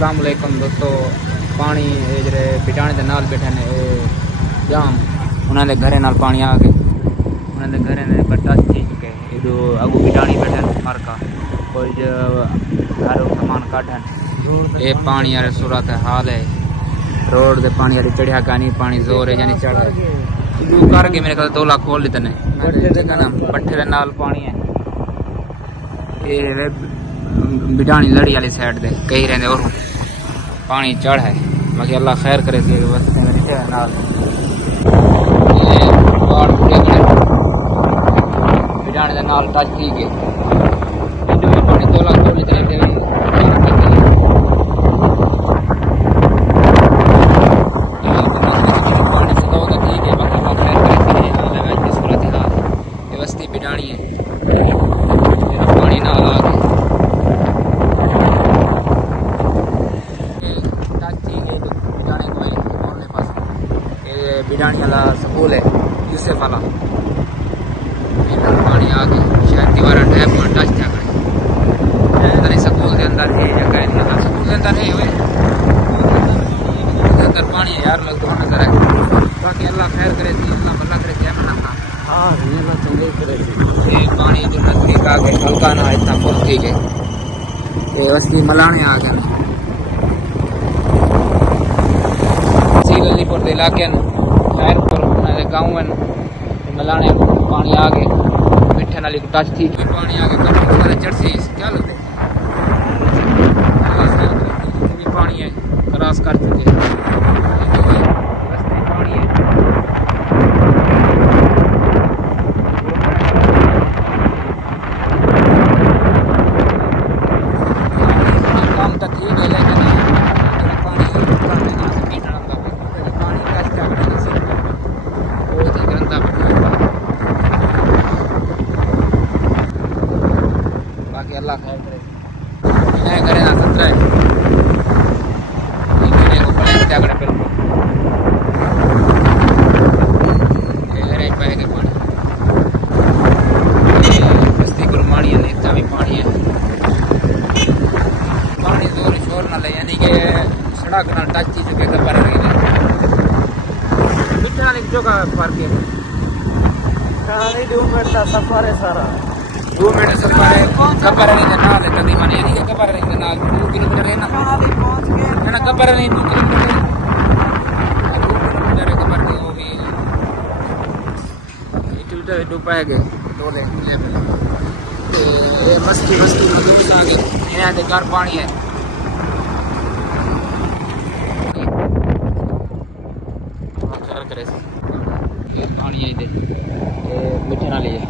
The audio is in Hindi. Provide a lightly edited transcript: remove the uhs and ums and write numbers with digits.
अस्सलाम वालेकुम दोस्तों। पानी जरे बिटाने के नाल बैठे ने जाम उन्होंने घरे नाल पानी आ गए। उन्होंने घरे ने बट्टा थी चुके जो अगू बिटानी बैठे फर्क कोई जो घर सामान काटन ये पानी यार सूरत हाल है। रोड दे पानी यार चढ़िया का नहीं पानी जोर है यानी चढ़ करके मेरे ख्याल 2 लाख खोल लेते ने पट्ठे के नाल पानी है। ये बिटानी लड़ी वाली साइड दे कहीं रहते और पानी चढ़ है। बाकी अल्लाह खैर करे नाल बिटाने के नाल टच थी गए पानी 2 लाख खोल लेते बिटानी है पानी ना आ बिटानी वाला स्कूल है यूसुफ वाला पानी आ गए शायद दीवारा टैप में टच था करे स्कूल के अंदर है जगह स्कूल के अंदर है अंदर पानी है यार लोग तो नजर है। बाकी अल्लाह खैर करे अल्लाह भला करे क्या मना था। हाँ ये पानी जो नजदीक आ गए हल्का ना इतना फुल थी गए ये वस्ती मलाने आ गए गलीपुर के इलाके खैरपुर गाँव मलाने पानी आ गए मिठे नाली टच थी पानी आ गए चढ़सी क्या लगते पानी है क्रॉस कर चुके पानी है। काम तो ठीक है लेकिन बाकी अल्लाह खैर करे इन्हें करे ना खतरा है इन्हें को पले क्या करे बिल्कुल ये घरे पे के पानी बस्ती गुरमानी है इतना भी पानी है पानी जोर शोर ना ले यानी कि सड़क ना टच चीज के खबर रही है कितना नहीं जो का फर्क है खाली 2 मिनट का सफर है सारा 2 मिनट सफर है खबर नहीं ना ले तकरीबन यानी कि खबर नहीं ना 2 किलोमीटर है ना ना खबर नहीं 2 किलोमीटर खबर नहीं वो भी 1 किलोमीटर डूबा है गए टोले लेवल ये मस्ती मतलब आ गए यहाँ से घर पानी है करे ये पानी है इधर मिठे नाली है।